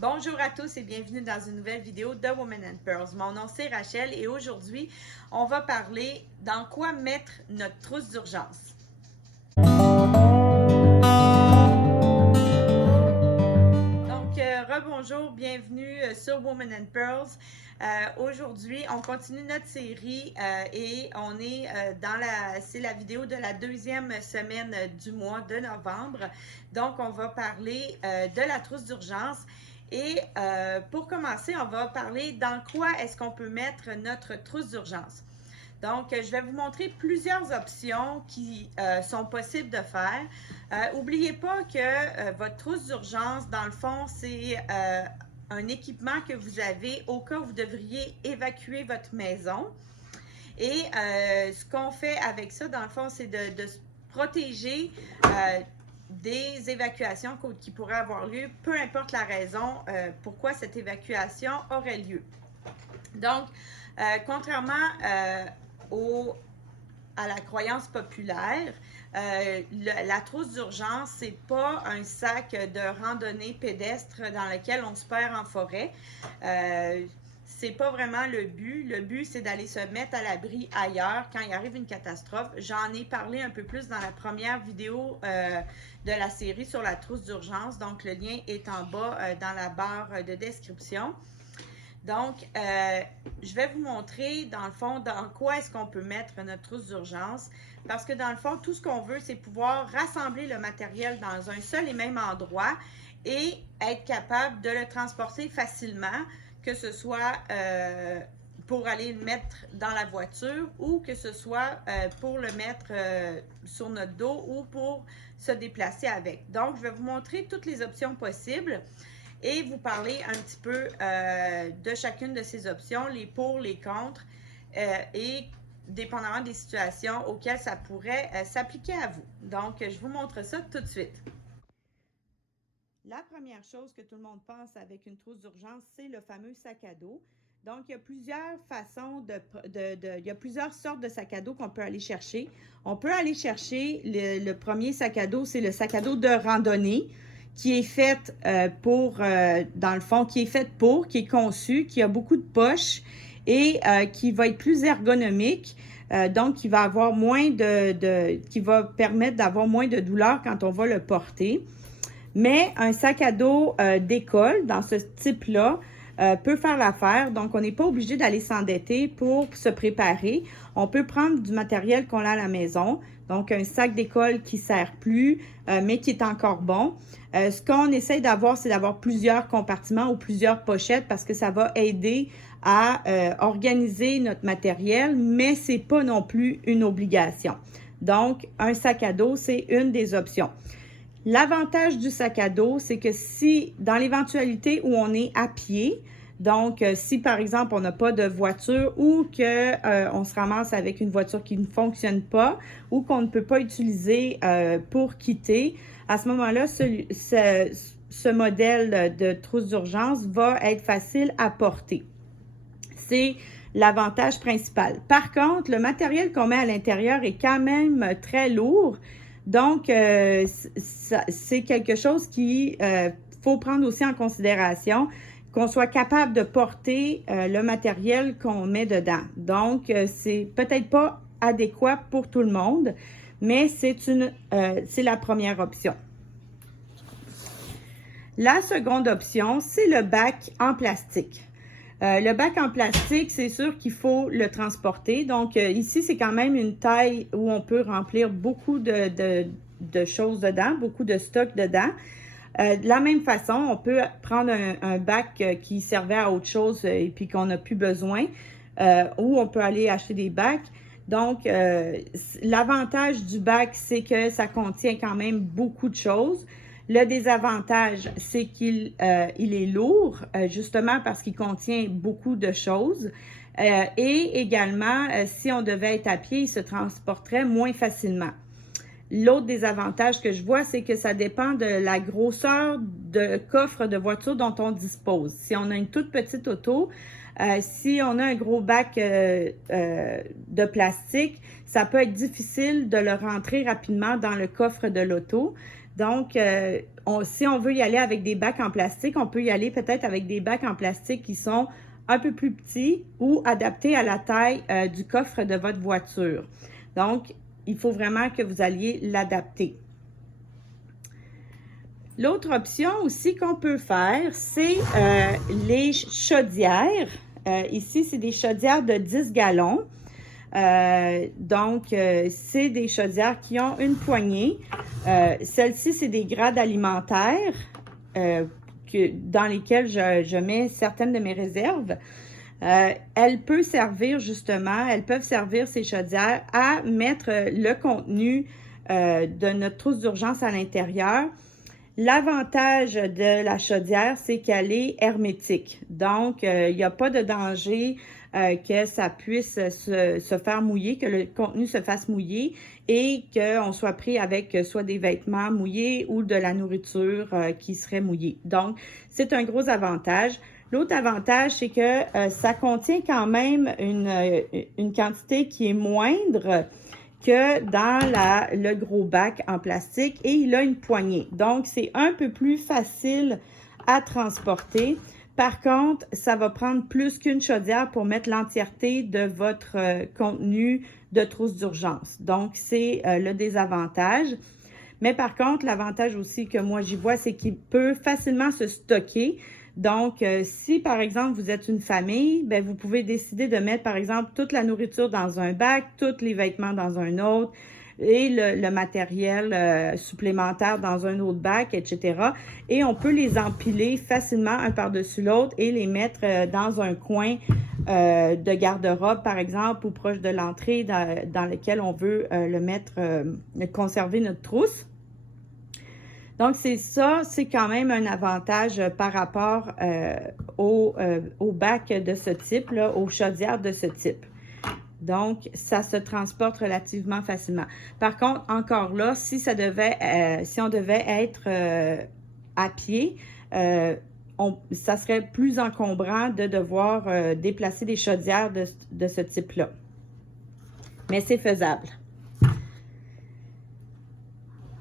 Bonjour à tous et bienvenue dans une nouvelle vidéo de Women and Pearls. Mon nom c'est Rachel et aujourd'hui, on va parler dans quoi mettre notre trousse d'urgence. Donc, rebonjour, bienvenue sur Women and Pearls. Aujourd'hui, on continue notre série et on est c'est la vidéo de la deuxième semaine du mois de novembre. Donc, on va parler de la trousse d'urgence. Et pour commencer, on va parler dans quoi est-ce qu'on peut mettre notre trousse d'urgence. Donc, je vais vous montrer plusieurs options qui sont possibles de faire. N'oubliez pas que votre trousse d'urgence, dans le fond, c'est un équipement que vous avez au cas où vous devriez évacuer votre maison. Et ce qu'on fait avec ça, dans le fond, c'est de se protéger des évacuations qui pourraient avoir lieu, peu importe la raison pourquoi cette évacuation aurait lieu. Donc, contrairement à la croyance populaire, la trousse d'urgence, c'est pas un sac de randonnée pédestre dans lequel on se perd en forêt. C'est pas vraiment le but. Le but, c'est d'aller se mettre à l'abri ailleurs quand il arrive une catastrophe. J'en ai parlé un peu plus dans la première vidéo de la série sur la trousse d'urgence. Donc, le lien est en bas dans la barre de description. Donc, je vais vous montrer, dans le fond, dans quoi est-ce qu'on peut mettre notre trousse d'urgence. Parce que, dans le fond, tout ce qu'on veut, c'est pouvoir rassembler le matériel dans un seul et même endroit et être capable de le transporter facilement, que ce soit pour aller le mettre dans la voiture ou que ce soit pour le mettre sur notre dos ou pour se déplacer avec. Donc, je vais vous montrer toutes les options possibles et vous parler un petit peu de chacune de ces options, les pour, les contre et dépendamment des situations auxquelles ça pourrait s'appliquer à vous. Donc, je vous montre ça tout de suite. La première chose que tout le monde pense avec une trousse d'urgence, c'est le fameux sac à dos. Donc, il y a plusieurs façons il y a plusieurs sortes de sacs à dos qu'on peut aller chercher. On peut aller chercher le premier sac à dos, c'est le sac à dos de randonnée qui est fait dans le fond, qui est conçu, qui a beaucoup de poches et qui va être plus ergonomique. Donc, qui va avoir qui va permettre d'avoir moins de douleur quand on va le porter. Mais un sac à dos d'école, dans ce type-là, peut faire l'affaire. Donc, on n'est pas obligé d'aller s'endetter pour se préparer. On peut prendre du matériel qu'on a à la maison. Donc, un sac d'école qui ne sert plus, mais qui est encore bon. Ce qu'on essaie d'avoir, c'est d'avoir plusieurs compartiments ou plusieurs pochettes parce que ça va aider à organiser notre matériel, mais ce n'est pas non plus une obligation. Donc, un sac à dos, c'est une des options. L'avantage du sac à dos, c'est que si, dans l'éventualité où on est à pied, donc si par exemple on n'a pas de voiture ou qu'on se ramasse avec une voiture qui ne fonctionne pas ou qu'on ne peut pas utiliser pour quitter, à ce moment-là, ce modèle de trousse d'urgence va être facile à porter. C'est l'avantage principal. Par contre, le matériel qu'on met à l'intérieur est quand même très lourd. Donc, c'est quelque chose qu'il faut prendre aussi en considération, qu'on soit capable de porter le matériel qu'on met dedans. Donc, c'est peut-être pas adéquat pour tout le monde, mais c'est la première option. La seconde option, c'est le bac en plastique. Le bac en plastique, c'est sûr qu'il faut le transporter. Donc, ici, c'est quand même une taille où on peut remplir beaucoup de choses dedans, beaucoup de stock dedans. De la même façon, on peut prendre un bac qui servait à autre chose et puis qu'on n'a plus besoin, ou on peut aller acheter des bacs. Donc, l'avantage du bac, c'est que ça contient quand même beaucoup de choses. Le désavantage, c'est qu'il est lourd, justement parce qu'il contient beaucoup de choses. Et également, si on devait être à pied, il se transporterait moins facilement. L'autre désavantage que je vois, c'est que ça dépend de la grosseur de coffre de voiture dont on dispose. Si on a une toute petite auto, si on a un gros bac de plastique, ça peut être difficile de le rentrer rapidement dans le coffre de l'auto. Donc, si on veut y aller avec des bacs en plastique, on peut y aller peut-être avec des bacs en plastique qui sont un peu plus petits ou adaptés à la taille du coffre de votre voiture. Donc, il faut vraiment que vous alliez l'adapter. L'autre option aussi qu'on peut faire, c'est les chaudières. Ici, c'est des chaudières de 10 gallons. C'est des chaudières qui ont une poignée. Celles-ci, c'est des grades alimentaires dans lesquels je mets certaines de mes réserves. Elles peuvent servir ces chaudières à mettre le contenu de notre trousse d'urgence à l'intérieur. L'avantage de la chaudière, c'est qu'elle est hermétique. Donc, il n'y a pas de danger que ça puisse se faire mouiller, que le contenu se fasse mouiller et qu'on soit pris avec soit des vêtements mouillés ou de la nourriture qui serait mouillée. Donc, c'est un gros avantage. L'autre avantage, c'est que ça contient quand même une quantité qui est moindre que dans le gros bac en plastique et il a une poignée. Donc, c'est un peu plus facile à transporter. Par contre, ça va prendre plus qu'une chaudière pour mettre l'entièreté de votre contenu de trousse d'urgence. Donc, c'est le désavantage. Mais par contre, l'avantage aussi que moi j'y vois, c'est qu'il peut facilement se stocker. Donc, si par exemple vous êtes une famille, bien, vous pouvez décider de mettre par exemple toute la nourriture dans un bac, tous les vêtements dans un autre et le matériel supplémentaire dans un autre bac, etc. Et on peut les empiler facilement un par-dessus l'autre et les mettre dans un coin de garde-robe par exemple ou proche de l'entrée dans lequel on veut conserver notre trousse. Donc, c'est quand même un avantage par rapport au bac de ce type, là, aux chaudières de ce type. Donc, ça se transporte relativement facilement. Par contre, encore là, si on devait être à pied, ça serait plus encombrant de devoir déplacer des chaudières de ce type-là. Mais c'est faisable.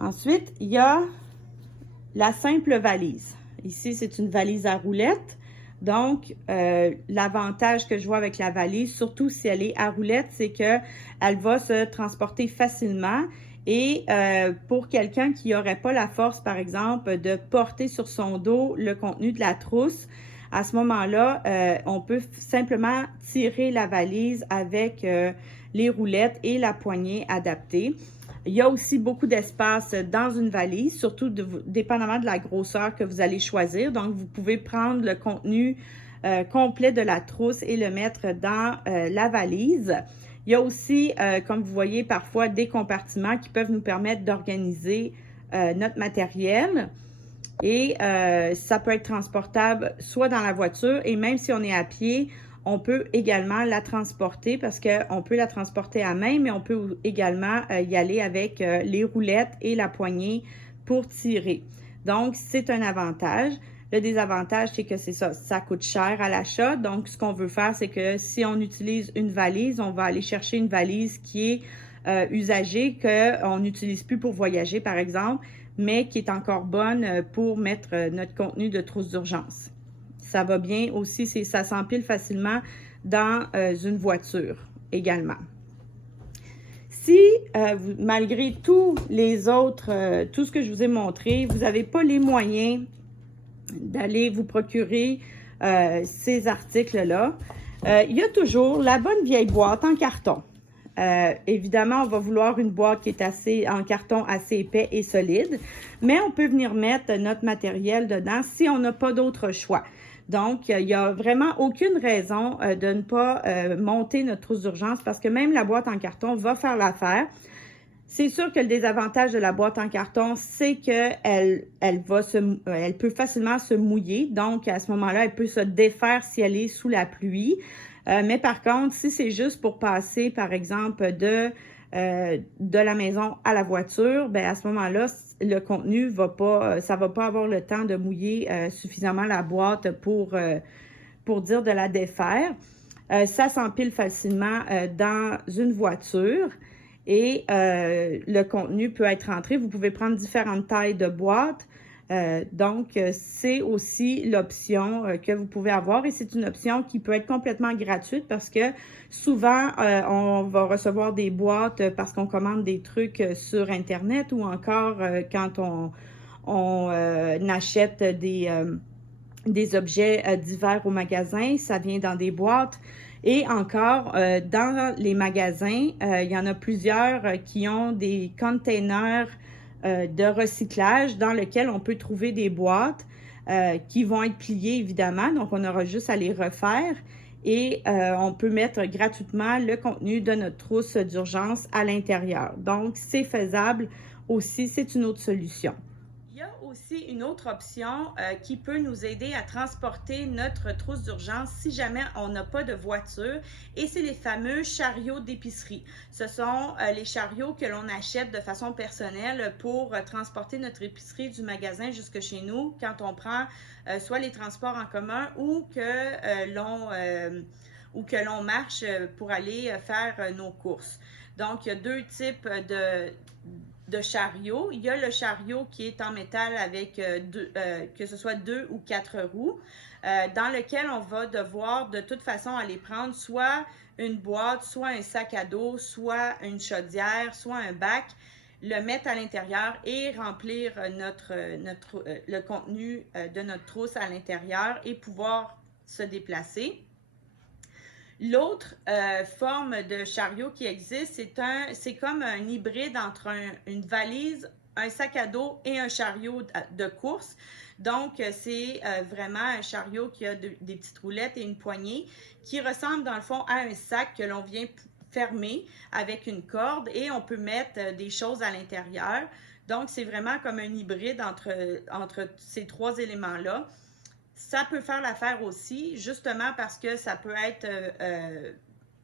Ensuite, il y a la simple valise. Ici, c'est une valise à roulettes. Donc, l'avantage que je vois avec la valise, surtout si elle est à roulettes, c'est qu'elle va se transporter facilement. Et pour quelqu'un qui n'aurait pas la force, par exemple, de porter sur son dos le contenu de la trousse, à ce moment-là, on peut simplement tirer la valise avec les roulettes et la poignée adaptée. Il y a aussi beaucoup d'espace dans une valise, surtout dépendamment de la grosseur que vous allez choisir. Donc, vous pouvez prendre le contenu complet de la trousse et le mettre dans la valise. Il y a aussi, comme vous voyez, parfois des compartiments qui peuvent nous permettre d'organiser notre matériel. Et ça peut être transportable soit dans la voiture et même si on est à pied, on peut également la transporter parce qu'on peut la transporter à main, mais on peut également y aller avec les roulettes et la poignée pour tirer. Donc, c'est un avantage. Le désavantage, c'est que c'est ça coûte cher à l'achat. Donc, ce qu'on veut faire, c'est que si on utilise une valise, on va aller chercher une valise qui est usagée, qu'on n'utilise plus pour voyager, par exemple, mais qui est encore bonne pour mettre notre contenu de trousse d'urgence. Ça va bien aussi, ça s'empile facilement dans une voiture également. Si, malgré tous les autres, tout ce que je vous ai montré, vous n'avez pas les moyens d'aller vous procurer ces articles-là, il y a toujours la bonne vieille boîte en carton. Évidemment, on va vouloir une boîte qui est en carton assez épais et solide, mais on peut venir mettre notre matériel dedans si on n'a pas d'autre choix. Donc, il n'y a vraiment aucune raison de ne pas monter notre trousse d'urgence parce que même la boîte en carton va faire l'affaire. C'est sûr que le désavantage de la boîte en carton, c'est qu'elle peut facilement se mouiller. Donc, à ce moment-là, elle peut se défaire si elle est sous la pluie. Mais par contre, si c'est juste pour passer, par exemple, de la maison à la voiture, bien à ce moment-là, le contenu ça va pas avoir le temps de mouiller suffisamment la boîte pour dire de la défaire. Ça s'empile facilement dans une voiture. et le contenu peut être rentré. Vous pouvez prendre différentes tailles de boîtes. Donc, c'est aussi l'option que vous pouvez avoir et c'est une option qui peut être complètement gratuite parce que souvent, on va recevoir des boîtes parce qu'on commande des trucs sur Internet ou encore quand on achète des objets divers au magasin, ça vient dans des boîtes. Et encore, dans les magasins, il y en a plusieurs qui ont des containers de recyclage dans lesquels on peut trouver des boîtes qui vont être pliées évidemment, donc on aura juste à les refaire et on peut mettre gratuitement le contenu de notre trousse d'urgence à l'intérieur. Donc c'est faisable aussi, c'est une autre solution. Il y a aussi une autre option qui peut nous aider à transporter notre trousse d'urgence si jamais on n'a pas de voiture et c'est les fameux chariots d'épicerie. Ce sont les chariots que l'on achète de façon personnelle pour transporter notre épicerie du magasin jusque chez nous quand on prend soit les transports en commun ou que l'on marche pour aller faire nos courses. Donc, il y a deux types de chariot. Il y a le chariot qui est en métal avec que ce soit 2 ou 4 roues, dans lequel on va devoir de toute façon aller prendre soit une boîte, soit un sac à dos, soit une chaudière, soit un bac, le mettre à l'intérieur et remplir le contenu de notre trousse à l'intérieur et pouvoir se déplacer. L'autre forme de chariot qui existe, c'est comme un hybride entre une valise, un sac à dos et un chariot de course. Donc, c'est vraiment un chariot qui a des petites roulettes et une poignée qui ressemble dans le fond à un sac que l'on vient fermer avec une corde et on peut mettre des choses à l'intérieur. Donc, c'est vraiment comme un hybride entre ces trois éléments-là. Ça peut faire l'affaire aussi, justement parce que ça peut être,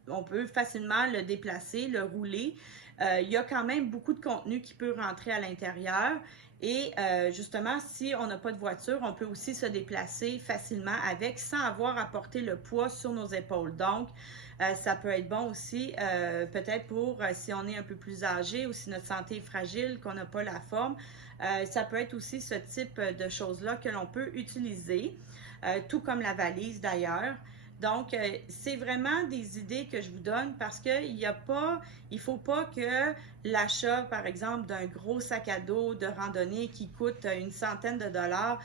on peut facilement le déplacer, le rouler. Il y a quand même beaucoup de contenu qui peut rentrer à l'intérieur. Et justement, si on n'a pas de voiture, on peut aussi se déplacer facilement avec sans avoir à porter le poids sur nos épaules. Donc, ça peut être bon aussi, peut-être pour si on est un peu plus âgé ou si notre santé est fragile, qu'on n'a pas la forme. Ça peut être aussi ce type de choses-là que l'on peut utiliser, tout comme la valise d'ailleurs. Donc, c'est vraiment des idées que je vous donne parce qu'il ne faut pas que l'achat, par exemple, d'un gros sac à dos de randonnée qui coûte une centaine de dollars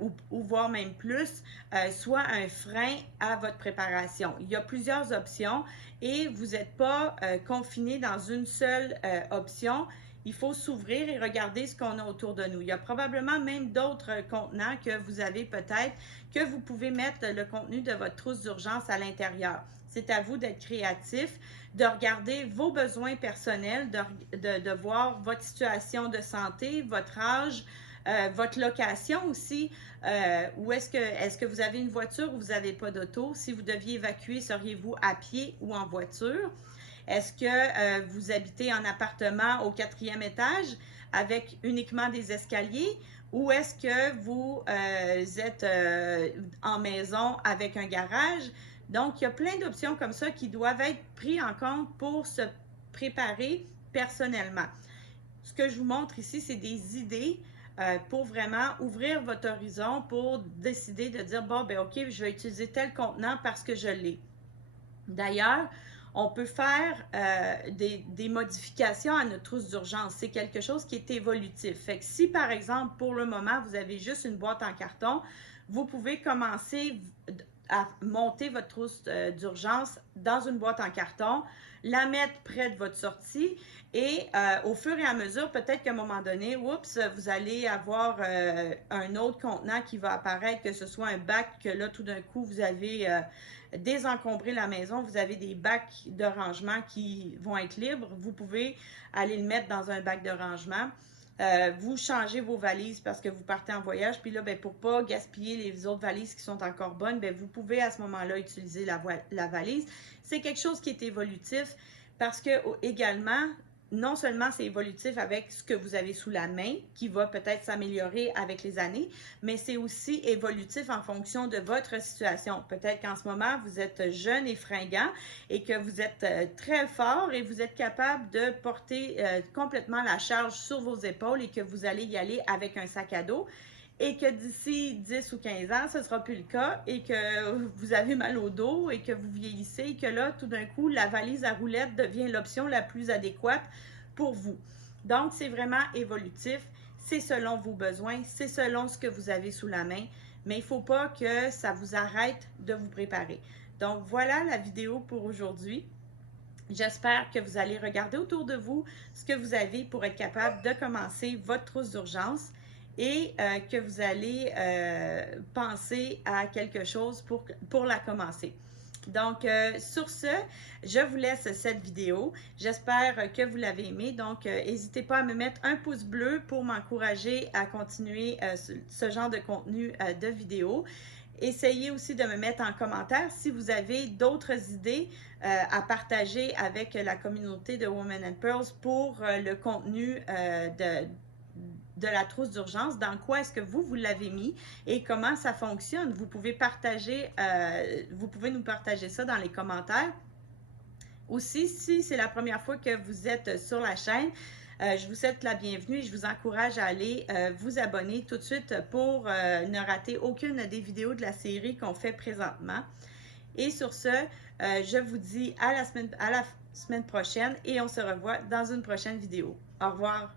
ou voire même plus, soit un frein à votre préparation. Il y a plusieurs options et vous n'êtes pas confiné dans une seule option. Il faut s'ouvrir et regarder ce qu'on a autour de nous. Il y a probablement même d'autres contenants que vous avez peut-être que vous pouvez mettre le contenu de votre trousse d'urgence à l'intérieur. C'est à vous d'être créatif, de regarder vos besoins personnels, de voir votre situation de santé, votre âge, votre location aussi. Où est-ce que vous avez une voiture ou vous n'avez pas d'auto? Si vous deviez évacuer, seriez-vous à pied ou en voiture? Est-ce que vous habitez en appartement au 4e étage avec uniquement des escaliers ou est-ce que vous êtes en maison avec un garage? Donc, il y a plein d'options comme ça qui doivent être prises en compte pour se préparer personnellement. Ce que je vous montre ici, c'est des idées pour vraiment ouvrir votre horizon pour décider de dire, bon, ben ok, je vais utiliser tel contenant parce que je l'ai. D'ailleurs, on peut faire des modifications à notre trousse d'urgence. C'est quelque chose qui est évolutif. Fait que si, par exemple, pour le moment, vous avez juste une boîte en carton, vous pouvez commencer à monter votre trousse d'urgence dans une boîte en carton, la mettre près de votre sortie et au fur et à mesure, peut-être qu'à un moment donné, oups, vous allez avoir un autre contenant qui va apparaître, que ce soit un bac, que là, tout d'un coup, vous avez désencombré la maison, vous avez des bacs de rangement qui vont être libres, vous pouvez aller le mettre dans un bac de rangement. Vous changez vos valises parce que vous partez en voyage, puis là, ben, pour ne pas gaspiller les autres valises qui sont encore bonnes, ben, vous pouvez à ce moment-là utiliser la valise. C'est quelque chose qui est évolutif parce que également, non seulement c'est évolutif avec ce que vous avez sous la main, qui va peut-être s'améliorer avec les années, mais c'est aussi évolutif en fonction de votre situation. Peut-être qu'en ce moment, vous êtes jeune et fringant et que vous êtes très fort et vous êtes capable de porter complètement la charge sur vos épaules et que vous allez y aller avec un sac à dos. Et que d'ici 10 ou 15 ans, ce ne sera plus le cas et que vous avez mal au dos et que vous vieillissez et que là, tout d'un coup, la valise à roulettes devient l'option la plus adéquate pour vous. Donc, c'est vraiment évolutif. C'est selon vos besoins, c'est selon ce que vous avez sous la main, mais il ne faut pas que ça vous arrête de vous préparer. Donc, voilà la vidéo pour aujourd'hui. J'espère que vous allez regarder autour de vous ce que vous avez pour être capable de commencer votre trousse d'urgence et que vous allez penser à quelque chose pour la commencer. Donc, sur ce, je vous laisse cette vidéo. J'espère que vous l'avez aimée. Donc, n'hésitez pas à me mettre un pouce bleu pour m'encourager à continuer ce genre de contenu de vidéo. Essayez aussi de me mettre en commentaire si vous avez d'autres idées à partager avec la communauté de Women and Pearls pour le contenu de la trousse d'urgence, dans quoi est-ce que vous l'avez mis et comment ça fonctionne. Vous pouvez nous partager ça dans les commentaires. Aussi, si c'est la première fois que vous êtes sur la chaîne, je vous souhaite la bienvenue et je vous encourage à aller vous abonner tout de suite pour ne rater aucune des vidéos de la série qu'on fait présentement. Et sur ce, je vous dis à la semaine prochaine et on se revoit dans une prochaine vidéo. Au revoir!